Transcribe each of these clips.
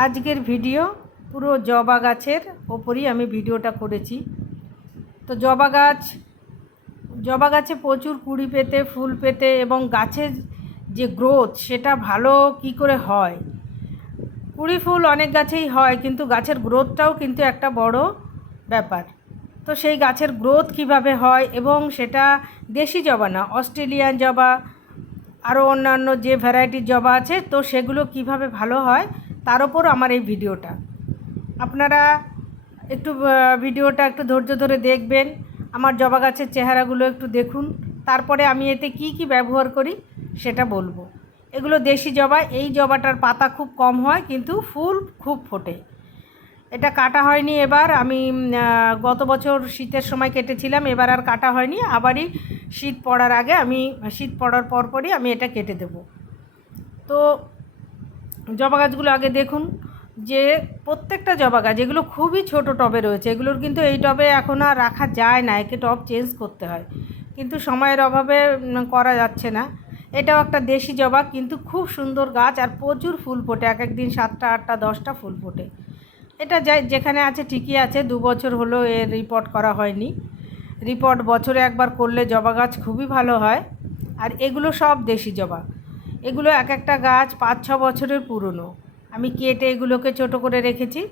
আজকের ভিডিও পুরো জবা গাছের ওপরই আমি ভিডিওটা করেছি। তো জবা গাছ, জবা গাছে প্রচুর কুড়ি পেতে, ফুল পেতে এবং গাছের যে গ্রোথ সেটা ভালো কি করে হয়? কুড়ি ফুল অনেক গাছেই হয় কিন্তু গাছের গ্রোথটাও কিন্তু একটা বড় ব্যাপার। তো সেই গাছের গ্রোথ কীভাবে হয় এবং সেটা দেশি জবা না, অস্ট্রেলিয়ান জবা, আরও অন্যান্য যে ভ্যারাইটির জবা আছে, তো সেগুলো কীভাবে ভালো হয় তার ওপর আমার এই ভিডিওটা। আপনারা একটু ভিডিওটা একটু ধৈর্য ধরে দেখবেন, আমার জবা গাছের চেহারাগুলো একটু দেখুন, তারপরে আমি এতে কি কি ব্যবহার করি সেটা বলব। এগুলো দেশি জবা, এই জবাটার পাতা খুব কম হয়, কিন্তু ফুল খুব ফোটে। এটা কাটা হয়নি এবার, আমি গত বছর শীতের সময় কেটেছিলাম, এবার আর কাটা হয়নি, আবারই শীত পড়ার আগে আমি, শীত পড়ার পরপরই আমি এটা কেটে দেব। তো জবা গাছগুলো আগে দেখুন, যে প্রত্যেকটা জবা গাছ এগুলো খুবই ছোট টবে রয়েছে, এগুলোর কিন্তু এই টবে এখন আর রাখা যায় না, একে টব চেঞ্জ করতে হয়। কিন্তু সময়ের অভাবে করা যাচ্ছে না। এটাও একটা দেশি জবা, কিন্তু খুব সুন্দর গাছ আর প্রচুর ফুল ফোটে, এক একদিন সাতটা, আটটা, দশটা ফুল ফোটে। এটা যাই, যেখানে আছে ঠিকই আছে, দু বছর হলো এর রিপোর্ট করা হয়নি। রিপোর্ট বছরে একবার করলে জবা গাছ খুবই ভালো হয়। আর এগুলো সব দেশি জবা। এগুলো এক একটা গাছ পাঁচ ছ বছরের পুরনো। আমি কেটে এগুলোকে ছোট করে রেখেছি।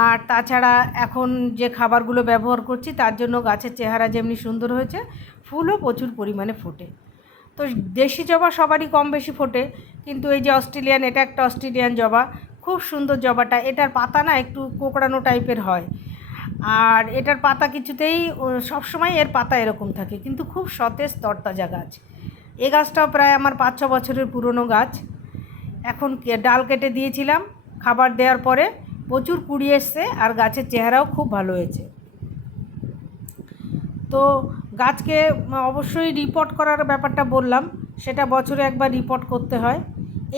আর তাছাড়া এখন যে খাবারগুলো ব্যবহার করছি, তার জন্য গাছের চেহারা যেমনি সুন্দর হয়েছে, ফুলও প্রচুর পরিমাণে ফোটে। তো দেশি জবা সবারই কম বেশি ফোটে, কিন্তু এই যে অস্ট্রেলিয়ান, এটা একটা অস্ট্রেলিয়ান জবা। খুব সুন্দর জবাটা। এটার পাতা না একটু কোকড়ানো টাইপের হয়। আর এটার পাতা কিছুতেই সবসময় এর পাতা এরকম থাকে, কিন্তু খুব সতেজ, তরতাজা গাছ। এ গাছটাও প্রায় আমার পাঁচ ছ বছরের পুরনো গাছ। এখন ডাল কেটে দিয়েছিলাম, খাবার দেওয়ার পরে প্রচুর কুড়ি এসছে আর গাছের চেহারাও খুব ভালো হয়েছে। তো গাছকে অবশ্যই রিপোর্ট করার ব্যাপারটা বললাম, সেটা বছরে একবার রিপোর্ট করতে হয়।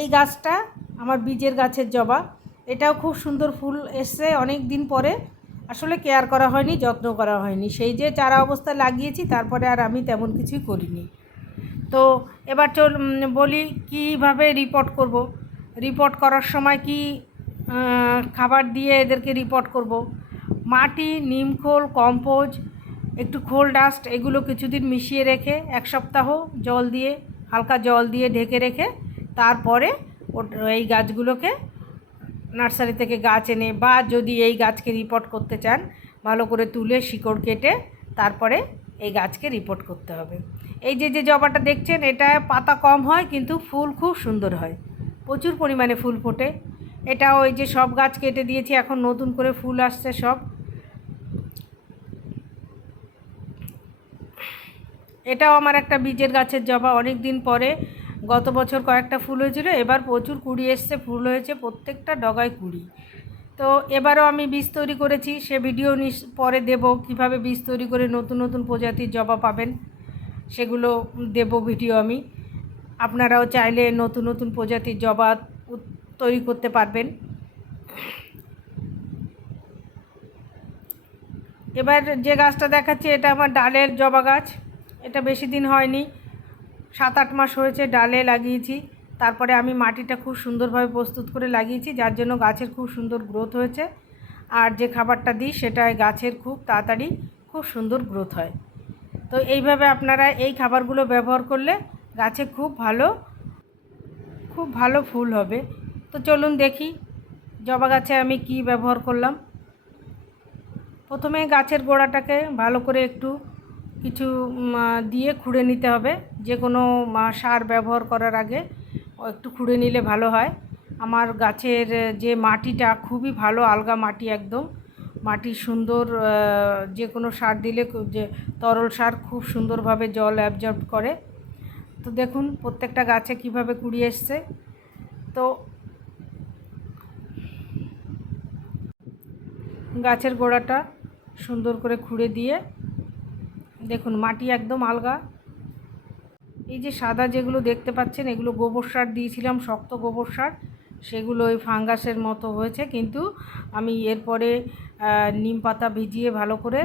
এই গাছটা আমার বীজের গাছের জবা, এটাও খুব সুন্দর ফুল এসছে অনেক দিন পরে। আসলে কেয়ার করা হয়নি, যত্ন করা হয়নি। সেই যে চারা অবস্থায় লাগিয়েছি, তারপরে আর আমি তেমন কিছুই করিনি। তো এবার চল বলি কীভাবে রিপোর্ট করব? রিপোর্ট করার সময় কি খাবার দিয়ে এদেরকে রিপোর্ট করব? মাটি নিমখোল কম্পোজ একটু খোল ডাস্ট এগুলো কিছুদিন মিশিয়ে রেখে, এক সপ্তাহ জল দিয়ে, হালকা জল দিয়ে ঢেকে রেখে, তারপরে এই গাছগুলোকে নার্সারি থেকে গাছ এনে বা যদি এই গাছকে রিপোর্ট করতে চান, ভালো করে তুলে শিকড় কেটে তারপরে এই গাছকে রিপোর্ট করতে হবে। এই যে যে জবাটা দেখছেন, এটা পাতা কম হয়, কিন্তু ফুল খুব সুন্দর হয়। প্রচুর পরিমাণে ফুল ফোটে। এটা ওই যে সব গাছ কেটে দিয়েছি, এখন নতুন করে ফুল আসছে সব। এটাও আমার একটা বীজের গাছের জবা। অনেক দিন পরে গত বছর কয়েকটা ফুল হয়েছিল, এবার প্রচুর কুড়ি এসছে, ফুল হয়েছে প্রত্যেকটা ডগায় কুড়ি। তো এবারও আমি বীজ তৈরি করেছি, সে ভিডিও পরে দেব কীভাবে বীজ তৈরি করে নতুন নতুন প্রজাতির জবা পাবেন। সেগুলো দেব ভিডিও আমি। আপনারাও চাইলে নতুন নতুন প্রজাতির জবা তৈরি করতে পারবেন। এবার যে গাছটা দেখাচ্ছি, এটা আমার ডালের জবা গাছ। এটা বেশি দিন হয়নি সাত আট মাস হয়েছে ডালে লাগিয়েছি। তারপরে আমি মাটিটা খুব সুন্দরভাবে প্রস্তুত করে লাগিয়েছি, যার জন্য গাছের খুব সুন্দর গ্রোথ হয়েছে। আর যে খাবারটা দিই সেটা গাছের খুব তাড়াতাড়ি খুব সুন্দর গ্রোথ হয়। তো এইভাবে আপনারা এই খাবারগুলো ব্যবহার করলে গাছে খুব ভালো খুব ভালো ফুল হবে। তো চলুন দেখি জবা গাছে আমি কি ব্যবহার করলাম। প্রথমে গাছের গোড়াটাকে ভালো করে একটু কিছু দিয়ে খুঁড়ে নিতে হবে। যে কোনো সার ব্যবহার করার আগে একটু খুঁড়ে নিলে ভালো হয়। আমার গাছের যে মাটিটা খুবই ভালো, আলগা মাটি একদম। মাটি সুন্দর যে কোনো সার দিলে যে তরল সার খুব সুন্দরভাবে জল অ্যাবজর্ব করে। তো দেখুন প্রত্যেকটা গাছে কীভাবে কুড়ি এসছে। তো গাছের গোড়াটা সুন্দর করে খুঁড়ে দিয়ে দেখুন মাটি একদম আলগা। এই যে সাদা যেগুলো দেখতে পাচ্ছেন এগুলো গোবর সার দিয়েছিলাম, শক্ত গোবর সার। সেগুলো ওই ফাঙ্গাসের মতো হয়েছে, কিন্তু আমি এরপরে নিম পাতা ভিজিয়ে ভালো করে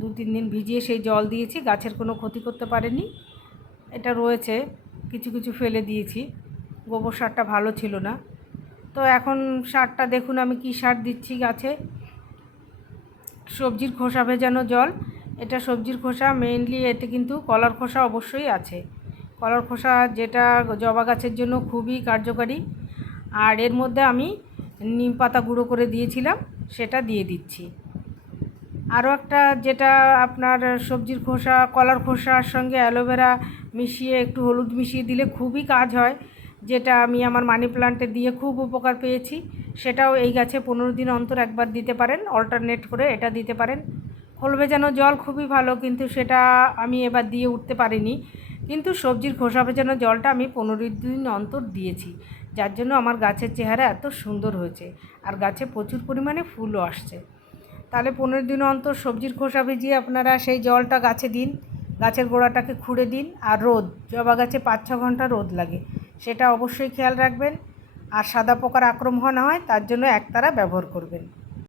দু তিন দিন ভিজিয়ে সেই জল দিয়েছি, গাছের কোনো ক্ষতি করতে পারেনি। এটা রয়েছে, কিছু কিছু ফেলে দিয়েছি, গোবর সারটা ভালো ছিল না। তো এখন সারটা দেখুন আমি কি সার দিচ্ছি গাছে। সবজির খোসা ভেজানো জল, এটা সবজির খোসা, মেইনলি এতে কিন্তু কলার খোসা অবশ্যই আছে। কলার খোসা যেটা জবা গাছের জন্য খুবই কার্যকারী। আর এর মধ্যে আমি নিম পাতা গুঁড়ো করে দিয়েছিলাম, সেটা দিয়ে দিচ্ছি। আরও একটা যেটা আপনার সবজির খোসা, কলার খোসার সঙ্গে অ্যালোভেরা মিশিয়ে একটু হলুদ মিশিয়ে দিলে খুবই কাজ হয়, যেটা আমি আমার মানি প্লান্টে দিয়ে খুব উপকার পেয়েছি। সেটাও এই গাছে পনেরো দিন অন্তর একবার দিতে পারেন অল্টারনেট করে এটা দিতে পারেন। খোল ভেজানো জল খুবই ভালো, কিন্তু সেটা আমি এবার দিয়ে উঠতে পারিনি। কিন্তু সবজির খোসা ভেজানো জলটা আমি পনেরো দিন অন্তর দিয়েছি। যার জন্য আমার গাছের চেহারা এত সুন্দর হয়েছে। আর গাছে প্রচুর পরিমাণে ফুলও আসছে। তাহলে পনেরো দিন অন্তর সবজির খোসা ভিজিয়ে আপনারা সেই জলটা গাছে দিন, গাছের গোড়াটাকে খুঁড়ে দিন, আর রোদ, জবা গাছে পাঁচ ছ ঘণ্টা রোদ লাগে। সেটা অবশ্যই খেয়াল রাখবেন। আর সাদা পোকার আক্রমণ হয়, তার জন্য একতারা ব্যবহার করবেন।